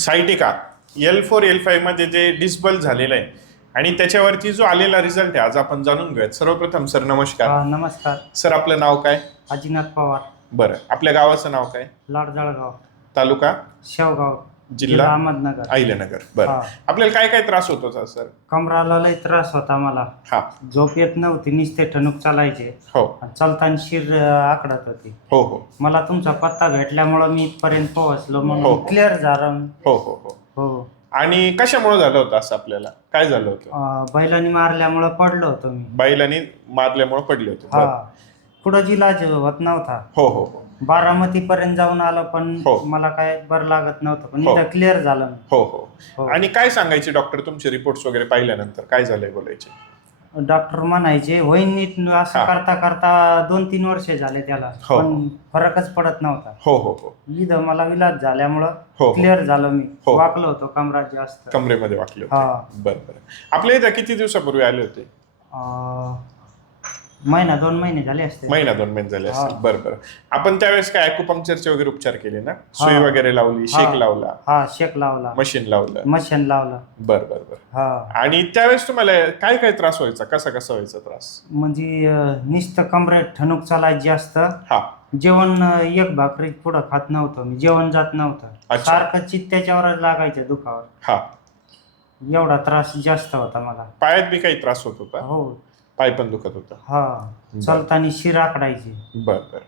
Sciatica L four L फाईव्हमध्ये जे डिस्बल झालेलं आहे. आणि त्याच्यावरती जो आलेला रिझल्ट आहे आज आपण जाणून घेऊयात. सर्वप्रथम सर नमस्कार. नमस्कार. सर आपलं नाव काय? अजिनाथ पवार. बरं. आपल्या गावाचं नाव काय? लाडजळगाव. तालुका? शेवगाव. जिल्हा अहमदनगर. अहिल्यानगर. बरं. हा. आपल्याला काय काय त्रास होत होता सर? कमराला लय त्रास होता मला. हा. झोप येत नव्हती नुसते ठणूक चालायचे. हो. चालताना शिर अं, आकडत होती. हो हो. मला तुमचा पत्ता भेटल्यामुळं मी इथपर्यंत पोहोचलो. हो. म्हणून क्लिअर झालं. हो हो हो. हो. आणि कशामुळे झालं होतं असं आपल्याला? काय झालं होतं? अं, बैलांनी मारल्यामुळं पडलो होतो मी. बैलांनी मारल्यामुळे पडले होते. हा. पुढं होत नव्हता. हो हो हो. बारामती पर्यंत जाऊन आलो पण हो. मला काय बरं लागत नव्हतं. पण हो. इथं क्लिअर झालं. हो हो. हो. आणि काय सांगायचे डॉक्टर तुमचे रिपोर्ट्स वगैरे पाहिल्यानंतर? काय झालंय बोलायचे? डॉक्टर म्हणायचे होईन नीट असं हा. करता करता दोन तीन वर्ष झाले त्याला हो. पण फरकच पडत नव्हता. हो हो हो. इथं मला विलाज झाल्यामुळं हो हो. क्लिअर झालं मी. हो. वाकलो होतो कमरात जास्त. कमरेमध्ये वाकले हा. होते बरं बरं. आपल्या इथं किती दिवसापूर्वी आले होते? अं, महिना दोन महिने झाले असते महिना दोन महिने झाले असतील. बरं बरं. आपण त्यावेळेस काय अॅक्युपंक्चरचे वगैरे उपचार केले ना? सुई. वगैरे लावली शेक. लावला. हा शेक लावला. मशीन लावलं. मशीन लावलं. बरं बरं बरं. हा. आणि त्यावेळेस तुम्हाला काय काय त्रास व्हायचा? कसा कसा व्हायचा त्रास? म्हणजे नुसतं कमरेत ठणूक चालायची जास्त हा. जेवण एक भाकरी पुढं खात नव्हतं. मी जेवण जात नव्हतं. सारखं चित्त त्याच्यावरच लागायचं दुखावर. हा. एवढा त्रास जास्त होता मला. पायात बी काही त्रास होत होता? हो. पाय पण दुखत होता. हा चालताना शिर आकडायची. बरं बरं.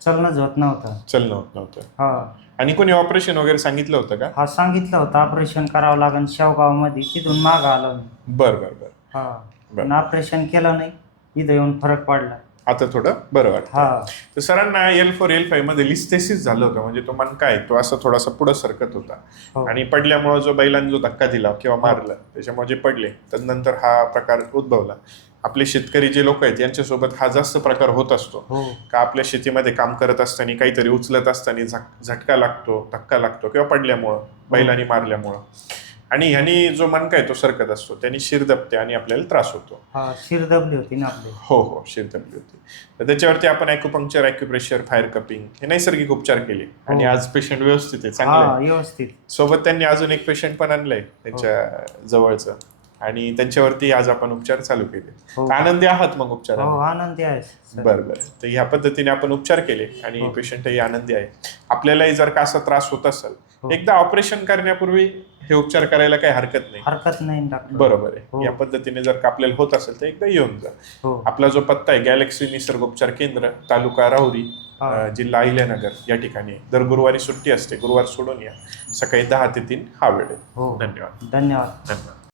चलनच होत नव्हतं. चलणं होत नव्हतं. हा. आणि कोणी ऑपरेशन वगैरे सांगितलं होतं का? हा सांगितलं होतं. ऑपरेशन करावं लागेल शेवगावमध्ये तिथून माग आलो मी. बरं बरं बरं. हा. बरं. पण ऑपरेशन केलं नाही. इथं येऊन फरक पडला. आता थोडं बरं वाटतं. हा. तर सरांना एल फोर एल फाईव्हमध्ये लिस्टेसिस झालं होतं. म्हणजे तो मन काय तो असं थोडासा पुढं सरकत होता. हो. आणि पडल्यामुळे जो बैलांनी जो धक्का दिला किंवा मारलं त्याच्यामुळे जे पडले तर नंतर हा प्रकार उद्भवला. आपले शेतकरी जे लोक आहेत यांच्यासोबत हा जास्त प्रकार होत असतो. हो. का आपल्या शेतीमध्ये काम करत असताना काहीतरी उचलत असताना झटका लागतो धक्का लागतो किंवा पडल्यामुळं बैलांनी मारल्यामुळं. आणि ह्यानी जो मणका आहे तो सरकत असतो त्यांनी शिर दबते आणि आपल्याला त्रास होतो. हा शिर दबली होती ना आपली. हो हो शिर दबली होती. तर त्याच्यावरती आपण ॲक्युपंक्चर ॲक्युप्रेशर फायर कपिंग हे नैसर्गिक उपचार केले. आणि हो. आज पेशंट व्यवस्थित आहे हा चांगले. व्यवस्थित. सोबत त्यांनी अजून एक पेशंट पण आणलंय त्यांच्या जवळचं. आणि त्यांच्यावरती आज आपण उपचार चालू केले. हो आनंदी आहात मग उपचार हो आनंदी आहे. बरं बरं. तर ह्या पद्धतीने आपण उपचार केले आणि हो. पेशंटही आनंदी आहे. आपल्यालाही जर का असा त्रास होत असेल. एकदा ऑपरेशन करण्यापूर्वी हे उपचार करायला काही हरकत नाही. हरकत नाही डॉक्टर. बरोबर आहे. या पद्धतीने जर का आपल्याला होत असेल तर एकदा येऊन जा. आपला जो पत्ता आहे गॅलेक्सी निसर्गोपचार केंद्र तालुका राहुरी जिल्हा अहिल्यानगर या ठिकाणी. दर गुरुवारी सुट्टी असते. गुरुवार सोडून या. सकाळी दहा ते तीन हा वेळ धन्यवाद. धन्यवाद. धन्यवाद.